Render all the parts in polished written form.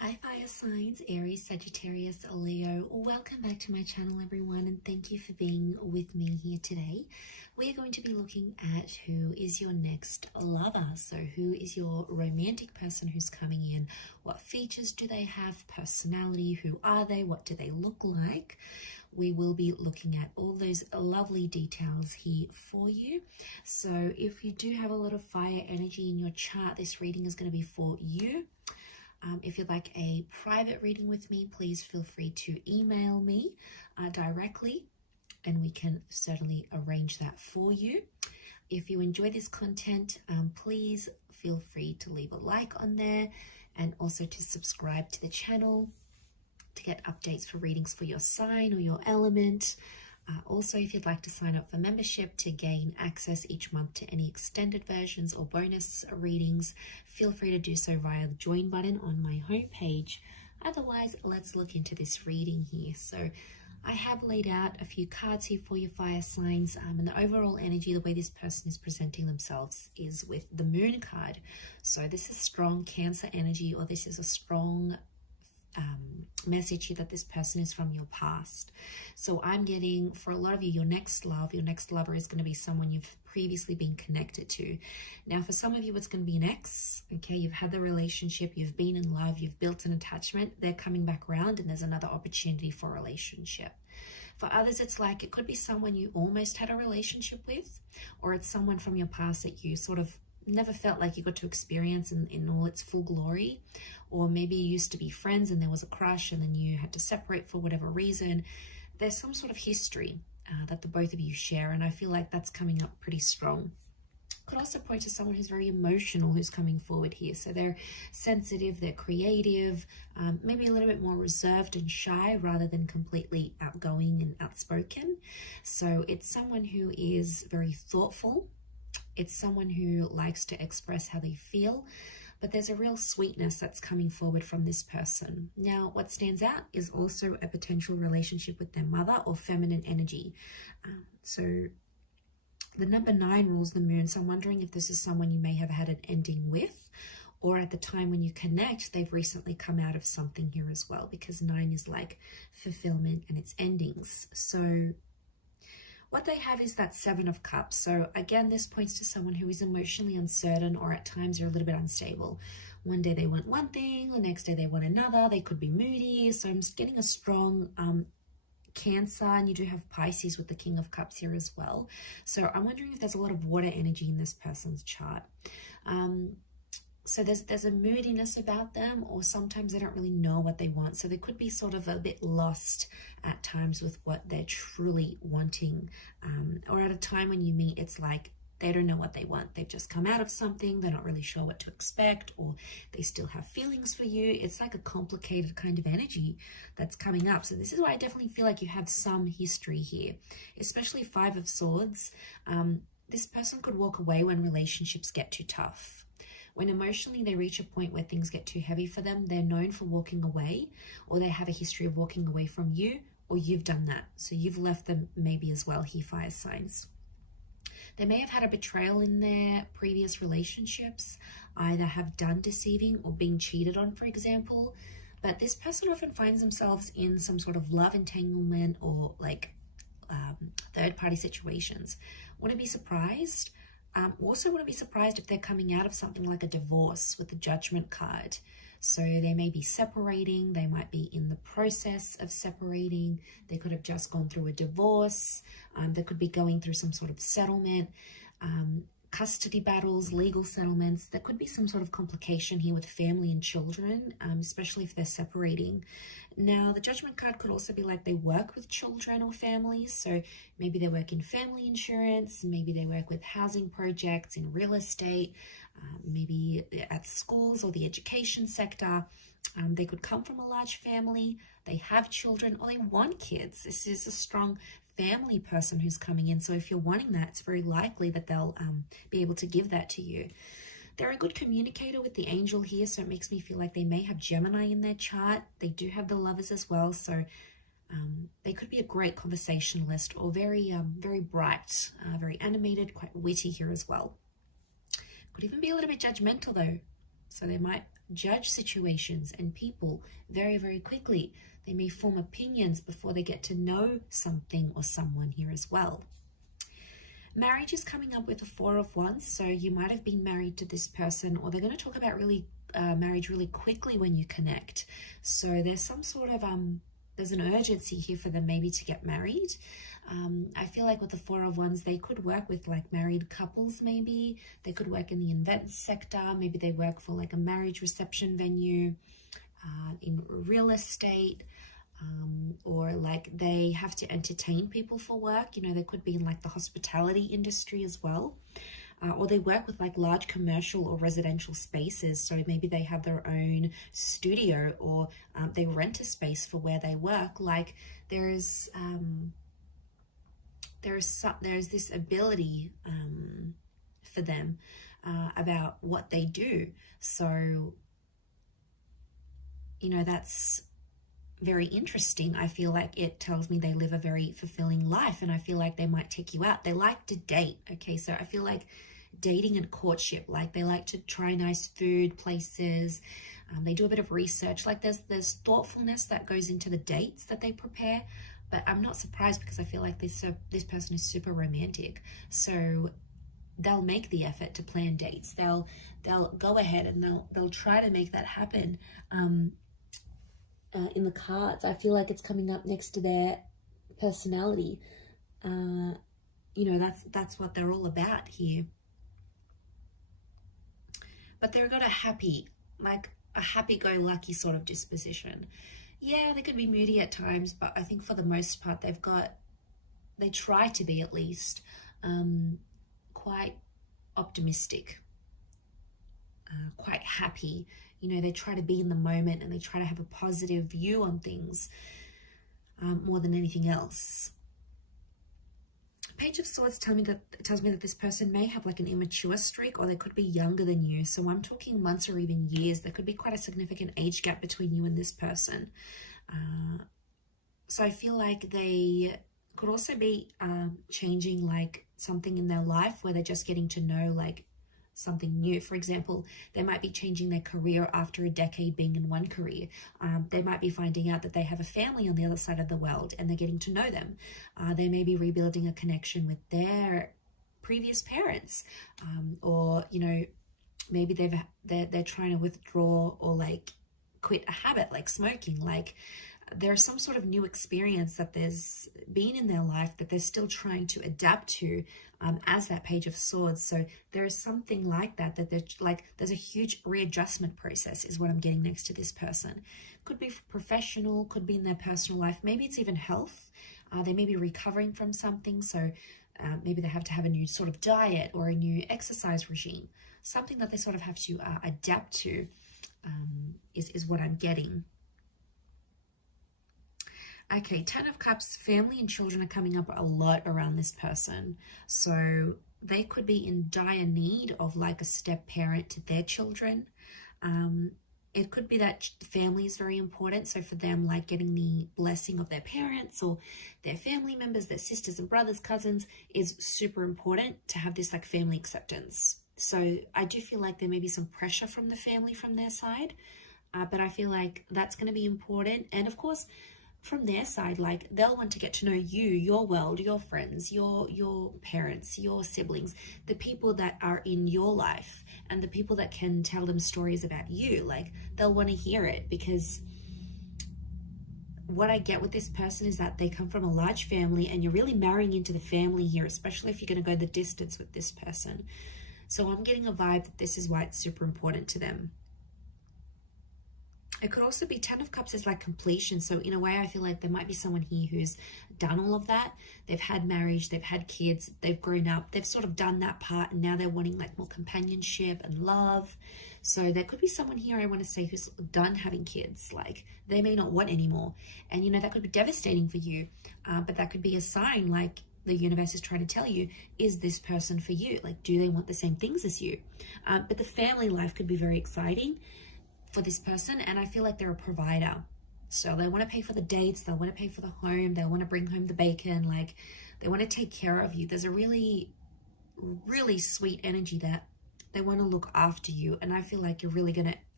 Hi fire signs, Aries, Sagittarius, Leo. Welcome back to my channel everyone, and thank you for being with me here today. We are going to be looking at who is your next lover. So who is your romantic person who's coming in? What features do they have? Personality, who are they? What do they look like? We will be looking at all those lovely details here for you. So if you do have a lot of fire energy in your chart, this reading is going to be for you. If you'd like a private reading with me, please feel free to email me directly, and we can certainly arrange that for you. If you enjoy this content, please feel free to leave a like on there and also to subscribe to the channel to get updates for readings for your sign or your element. Also, if you'd like to sign up for membership to gain access each month to any extended versions or bonus readings, feel free to do so via the join button on my homepage. Otherwise, let's look into this reading here. So I have laid out a few cards here for your fire signs, and the overall energy, the way this person is presenting themselves is with the moon card. So this is strong Cancer energy, or this is a strong message here that this person is from your past. So I'm getting, for a lot of you, your next lover is going to be someone you've previously been connected to. Now for some of you, it's going to be an ex. Okay, you've had the relationship, you've been in love, you've built an attachment, they're coming back around and there's another opportunity for a relationship. For others, it's like it could be someone you almost had a relationship with, or it's someone from your past that you sort of never felt like you got to experience in all its full glory. Or maybe you used to be friends and there was a crush and then you had to separate for whatever reason. There's some sort of history that the both of you share, and I feel like that's coming up pretty strong. Could also point to someone who's very emotional who's coming forward here. So they're sensitive, they're creative, maybe a little bit more reserved and shy rather than completely outgoing and outspoken. So it's someone who is very thoughtful. It's someone who likes to express how they feel, but there's a real sweetness that's coming forward from this person. Now, what stands out is also a potential relationship with their mother or feminine energy. So the number 9 rules the moon. So I'm wondering if this is someone you may have had an ending with, or at the time when you connect, they've recently come out of something here as well, because 9 is like fulfillment and its endings. So what they have is that 7 of Cups. So again, this points to someone who is emotionally uncertain, or at times they're a little bit unstable. One day they want one thing, the next day they want another. They could be moody. So I'm just getting a strong Cancer, and you do have Pisces with the King of Cups here as well. So I'm wondering if there's a lot of water energy in this person's chart. So there's a moodiness about them, or sometimes they don't really know what they want. So they could be sort of a bit lost at times with what they're truly wanting. Or at a time when you meet, it's like they don't know what they want. They've just come out of something. They're not really sure what to expect, or they still have feelings for you. It's like a complicated kind of energy that's coming up. So this is why I definitely feel like you have some history here, especially 5 of Swords. This person could walk away when relationships get too tough. When emotionally they reach a point where things get too heavy for them, they're known for walking away, or they have a history of walking away from you, or you've done that. So you've left them maybe as well here, fire signs. They may have had a betrayal in their previous relationships, either have done deceiving or being cheated on, for example. But this person often finds themselves in some sort of love entanglement or like third-party situations. Wouldn't be surprised. Also wouldn't be surprised if they're coming out of something like a divorce with the Judgment card. So they may be separating, they might be in the process of separating, they could have just gone through a divorce, they could be going through some sort of settlement, custody battles, legal settlements. There could be some sort of complication here with family and children, especially if they're separating. Now, the Judgment card could also be like they work with children or families. So maybe they work in family insurance, maybe they work with housing projects, in real estate, maybe at schools or the education sector. They could come from a large family, they have children, or they want kids. This is a strong family person who's coming in. So if you're wanting that, it's very likely that they'll be able to give that to you. They're a good communicator with the angel here, so it makes me feel like they may have Gemini in their chart. They do have the Lovers as well, so they could be a great conversationalist, or very bright, very animated, quite witty here as well. Could even be a little bit judgmental though. So they might judge situations and people very, very quickly. They may form opinions before they get to know something or someone here as well. Marriage is coming up with the Four of Wands, so you might have been married to this person, or they're going to talk about marriage really quickly when you connect. So there's some sort of there's an urgency here for them maybe to get married. I feel like with the Four of Wands, they could work with like married couples. Maybe they could work in the events sector. Maybe they work for like a marriage reception venue, in real estate. Or like they have to entertain people for work. You know, they could be in like the hospitality industry as well. Or they work with like large commercial or residential spaces. So maybe they have their own studio, or they rent a space for where they work. Like there's this ability for them about what they do. So, you know, that's very interesting. I feel like it tells me they live a very fulfilling life, and I feel like they might take you out. They like to date. Okay, so I feel like dating and courtship, like they like to try nice food places. They do a bit of research. Like there's thoughtfulness that goes into the dates that they prepare. But I'm not surprised, because I feel like this person is super romantic. So they'll make the effort to plan dates. They'll go ahead and they'll try to make that happen. In the cards, I feel like it's coming up next to their personality. You know, that's what they're all about here. But they've got a happy-go-lucky sort of disposition. Yeah, they could be moody at times, but I think for the most part, they try to be at least quite optimistic, quite happy. You know, they try to be in the moment, and they try to have a positive view on things more than anything else. Page of Swords tells me that this person may have like an immature streak, or they could be younger than you. So I'm talking months or even years. There could be quite a significant age gap between you and this person. So I feel like they could also be changing like something in their life, where they're just getting to know like something new. For example, they might be changing their career after a decade being in one career. They might be finding out that they have a family on the other side of the world, and they're getting to know them. They may be rebuilding a connection with their previous parents, or you know, maybe they're trying to withdraw or like quit a habit like smoking. Like there's some sort of new experience that there's been in their life that they're still trying to adapt to, as that Page of Swords. So there is something like that there's a huge readjustment process is what I'm getting next to this person. Could be professional, could be in their personal life. Maybe it's even health. They may be recovering from something. So maybe they have to have a new sort of diet or a new exercise regime, something that they sort of have to adapt to, is what I'm getting. Okay, Ten of Cups, family and children are coming up a lot around this person. So they could be in dire need of like a step parent to their children. It could be that family is very important. So for them, like getting the blessing of their parents or their family members, their sisters and brothers, cousins, is super important to have this like family acceptance. So I do feel like there may be some pressure from the family from their side, but I feel like that's going to be important. And of course, from their side, like they'll want to get to know you, your world, your friends, your parents, your siblings, the people that are in your life, and the people that can tell them stories about you. Like they'll want to hear it, because what I get with this person is that they come from a large family, and you're really marrying into the family here, especially if you're going to go the distance with this person. So I'm getting a vibe that this is why it's super important to them. It could also be Ten of Cups is like completion. So in a way, I feel like there might be someone here who's done all of that. They've had marriage, they've had kids, they've grown up, they've sort of done that part, and now they're wanting like more companionship and love. So there could be someone here, I want to say, who's done having kids. Like they may not want anymore. And you know, that could be devastating for you, but that could be a sign, like the universe is trying to tell you, is this person for you? Like, do they want the same things as you? But the family life could be very exciting for this person, and I feel like they're a provider. So they want to pay for the dates, they want to pay for the home, they want to bring home the bacon, like they want to take care of you. There's a really, really sweet energy that they want to look after you, and I feel like you're really going to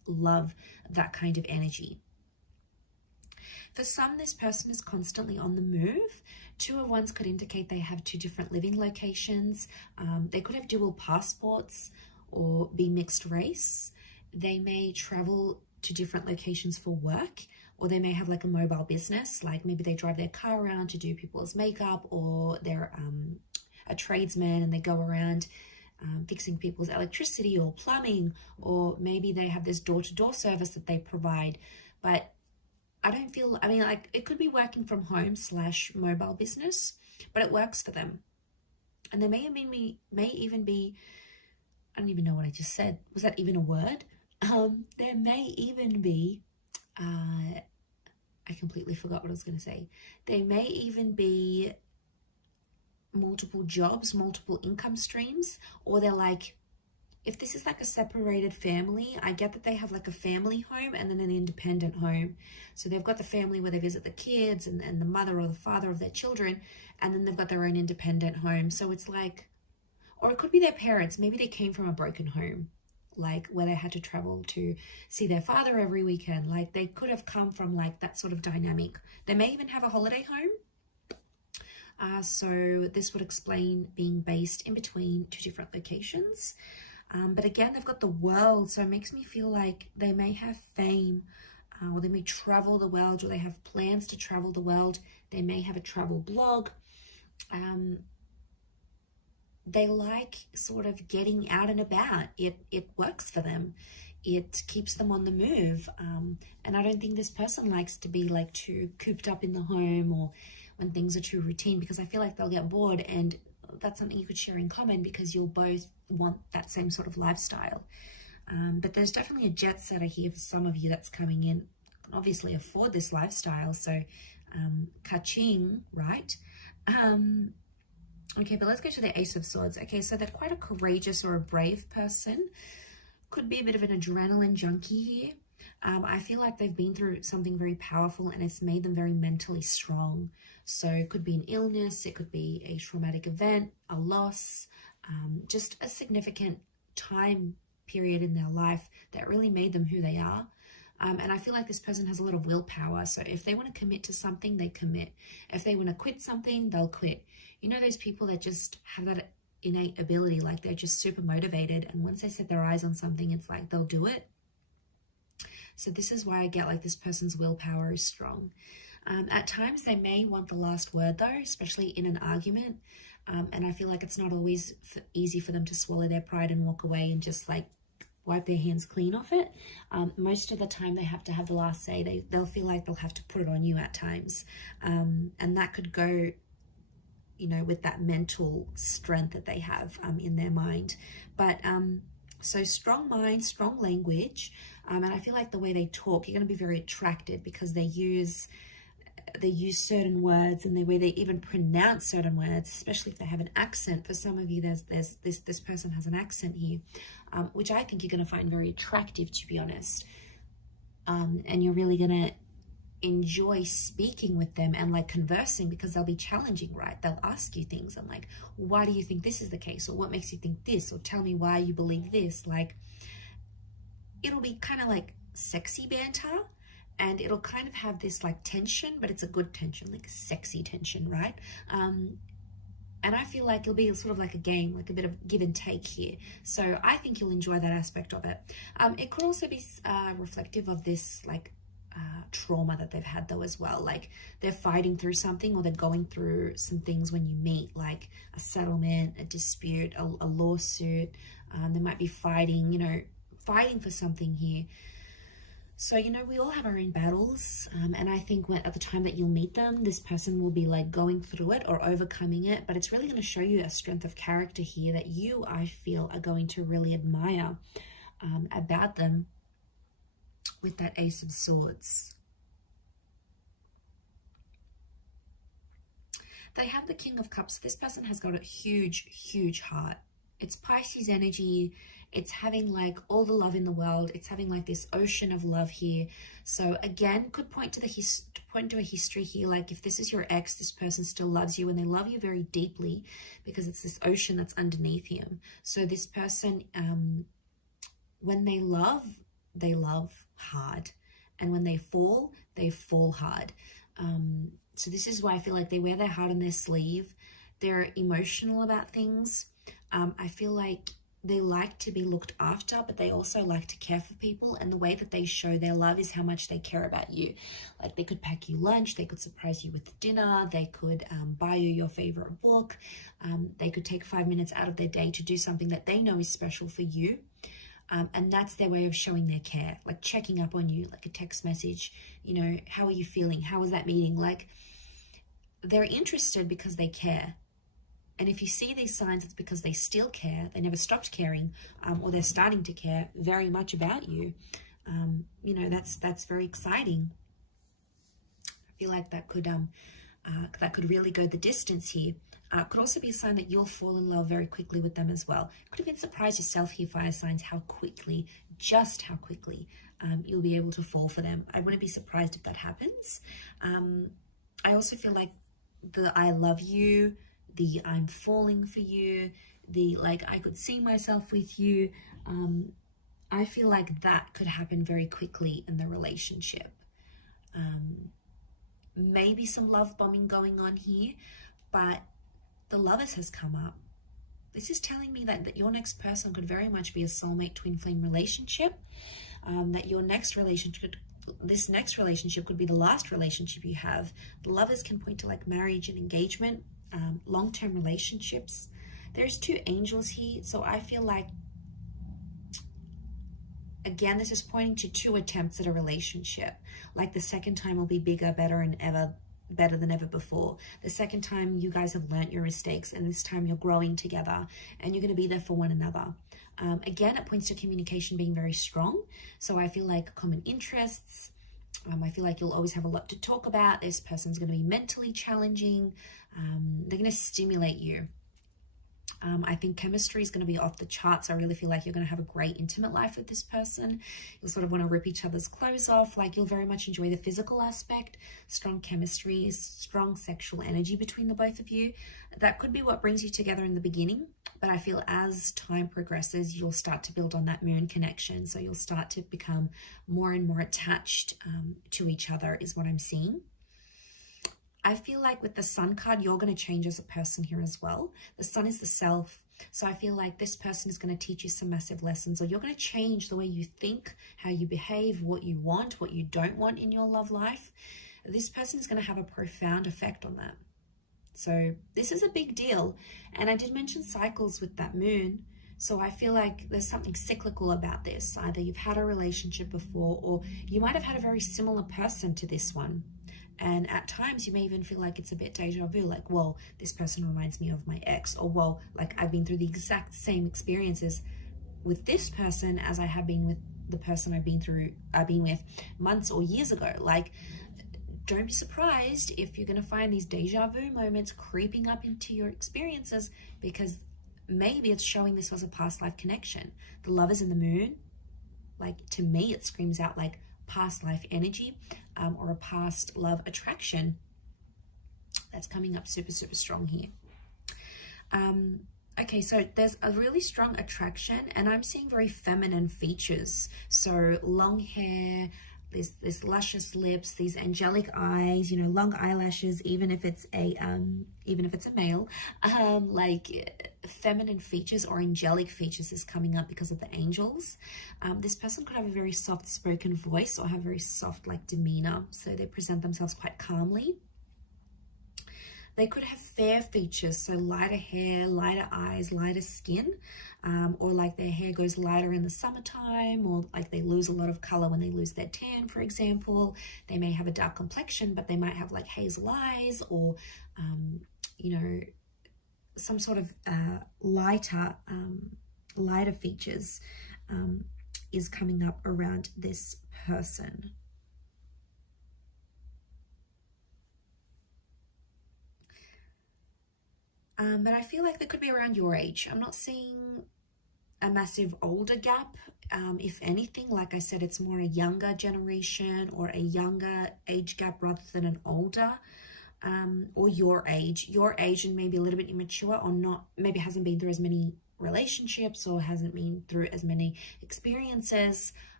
love that kind of energy. For some, this person is constantly on the move. 2 of Wands could indicate they have 2 different living locations. They could have dual passports or be mixed race. They may travel to different locations for work, or they may have like a mobile business, like maybe they drive their car around to do people's makeup, or they're a tradesman and they go around fixing people's electricity or plumbing, or maybe they have this door-to-door service that they provide. But I don't feel, I mean, like it could be working from home / mobile business, but it works for them. And there may even be, I don't even know what I just said. Was that even a word? There may even be, I completely forgot what I was going to say. There may even be multiple jobs, multiple income streams, or they're like, if this is like a separated family, I get that they have like a family home and then an independent home. So they've got the family where they visit the kids and the mother or the father of their children, and then they've got their own independent home. So it's like, or it could be their parents. Maybe they came from a broken home, like where they had to travel to see their father every weekend. Like they could have come from like that sort of dynamic. They may even have a holiday home. So this would explain being based in between 2 different locations. But again, they've got the world, so it makes me feel like they may have fame, or they may travel the world, or they have plans to travel the world. They may have a travel blog. They like sort of getting out and about. It works for them. It keeps them on the move. And I don't think this person likes to be like too cooped up in the home, or when things are too routine, because I feel like they'll get bored, and that's something you could share in common because you'll both want that same sort of lifestyle. But there's definitely a jet setter here for some of you that's coming in. Can obviously afford this lifestyle, so ka-ching, right? Okay, but let's go to the Ace of Swords. Okay, so they're quite a courageous or a brave person. Could be a bit of an adrenaline junkie here. I feel like they've been through something very powerful and it's made them very mentally strong. So it could be an illness, it could be a traumatic event, a loss, just a significant time period in their life that really made them who they are. And I feel like this person has a lot of willpower. So if they want to commit to something, they commit. If they want to quit something, they'll quit. You know, those people that just have that innate ability, like they're just super motivated. And once they set their eyes on something, it's like they'll do it. So this is why I get like this person's willpower is strong. At times they may want the last word though, especially in an argument. And I feel like it's not always easy for them to swallow their pride and walk away and just like wipe their hands clean off it. Most of the time they have to have the last say. They'll feel like they'll have to put it on you at times. And that could go, you know, with that mental strength that they have in their mind. But so strong mind, strong language. And I feel like the way they talk, you're going to be very attracted because they use certain words, and the way they even pronounce certain words, especially if they have an accent. For some of you, this person has an accent here, which I think you're going to find very attractive, to be honest. And you're really going to enjoy speaking with them and like conversing, because they'll be challenging, right? They'll ask you things and like, why do you think this is the case? Or what makes you think this? Or tell me why you believe this. Like, it'll be kind of like sexy banter. And it'll kind of have this like tension, but it's a good tension, like a sexy tension, right? And I feel like it'll be sort of like a game, like a bit of give and take here. So I think you'll enjoy that aspect of it. It could also be reflective of this like trauma that they've had though as well. Like they're fighting through something, or they're going through some things when you meet, like a settlement, a dispute, a lawsuit. They might be fighting, you know, fighting for something here. So, you know, we all have our own battles, and I think at the time that you'll meet them, this person will be like going through it or overcoming it, but it's really going to show you a strength of character here that you, I feel, are going to really admire about them with that Ace of Swords. They have the King of Cups. This person has got a huge, huge heart. It's Pisces energy. It's having like all the love in the world. It's having like this ocean of love here. So again, could point to a history here. Like if this is your ex, this person still loves you, and they love you very deeply because it's this ocean that's underneath him. So this person, when they love, they love hard. And when they fall hard. So this is why I feel like they wear their heart on their sleeve. They're emotional about things. I feel like they like to be looked after, but they also like to care for people. And the way that they show their love is how much they care about you. Like they could pack you lunch, they could surprise you with dinner, they could buy you your favorite book. They could take 5 minutes out of their day to do something that they know is special for you. And that's their way of showing their care, like checking up on you, like a text message, you know, how are you feeling? How was that meeting? Like they're interested because they care. And if you see these signs, it's because they still care. They never stopped caring, or they're starting to care very much about you. You know, that's very exciting. I feel like that could really go the distance here. Could also be a sign that you'll fall in love very quickly with them as well. Could even surprise yourself here, fire signs, just how quickly you'll be able to fall for them. I wouldn't be surprised if that happens. I also feel like the I love you, the I'm falling for you, the like I could see myself with you. I feel like that could happen very quickly in the relationship. Maybe some love bombing going on here, but the Lovers has come up. This is telling me that your next person could very much be a soulmate twin flame relationship, that your next relationship, this next relationship could be the last relationship you have. The Lovers can point to like marriage and engagement, long-term relationships. There's 2 angels here, so I feel like, again, this is pointing to 2 attempts at a relationship. Like the second time will be bigger, better than ever before. The second time you guys have learnt your mistakes, and this time you're growing together and you're going to be there for one another. Again, it points to communication being very strong. So I feel like common interests. I feel like you'll always have a lot to talk about. This person's going to be mentally challenging. They're going to stimulate you. I think chemistry is going to be off the charts. I really feel like you're going to have a great intimate life with this person. You'll sort of want to rip each other's clothes off. Like you'll very much enjoy the physical aspect, strong chemistry, strong sexual energy between the both of you. That could be what brings you together in the beginning. But I feel as time progresses, you'll start to build on that moon connection. So you'll start to become more and more attached to each other is what I'm seeing. I feel like with the Sun card, you're going to change as a person here as well. The Sun is the self. So I feel like this person is going to teach you some massive lessons, or you're going to change the way you think, how you behave, what you want, what you don't want in your love life. This person is going to have a profound effect on that. So this is a big deal. And I did mention cycles with that moon. So I feel like there's something cyclical about this. Either you've had a relationship before, or you might have had a very similar person to this one. And at times you may even feel like it's a bit deja vu, like, well, this person reminds me of my ex, or well, like I've been through the exact same experiences with this person as I have been with the person I've been with months or years ago. Like, don't be surprised if you're going to find these deja vu moments creeping up into your experiences, because maybe it's showing this was a past life connection. The Lovers in the moon, like to me, it screams out like past life energy, or a past love attraction that's coming up super, super strong here. Okay, so there's a really strong attraction, and I'm seeing very feminine features. So long hair, this luscious lips, these angelic eyes, you know, long eyelashes, even if it's a male, like feminine features or angelic features is coming up because of the angels. This person could have a very soft spoken voice or have very soft like demeanor, so they present themselves quite calmly. They could have fair features, so lighter hair, lighter eyes, lighter skin, or like their hair goes lighter in the summertime, or like they lose a lot of color when they lose their tan, for example. They may have a dark complexion, but they might have like hazel eyes, or, you know, some sort of lighter features is coming up around this person. But I feel like they could be around your age. I'm not seeing a massive older gap. If anything, like I said, it's more a younger generation or a younger age gap rather than an older, or your age and maybe a little bit immature, or not, maybe hasn't been through as many relationships or hasn't been through as many experiences.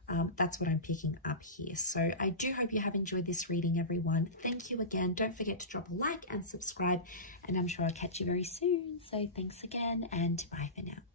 That's what I'm picking up here. So I do hope you have enjoyed this reading, everyone. Thank you again. Don't forget to drop a like and subscribe, and I'm sure I'll catch you very soon. So thanks again, and bye for now.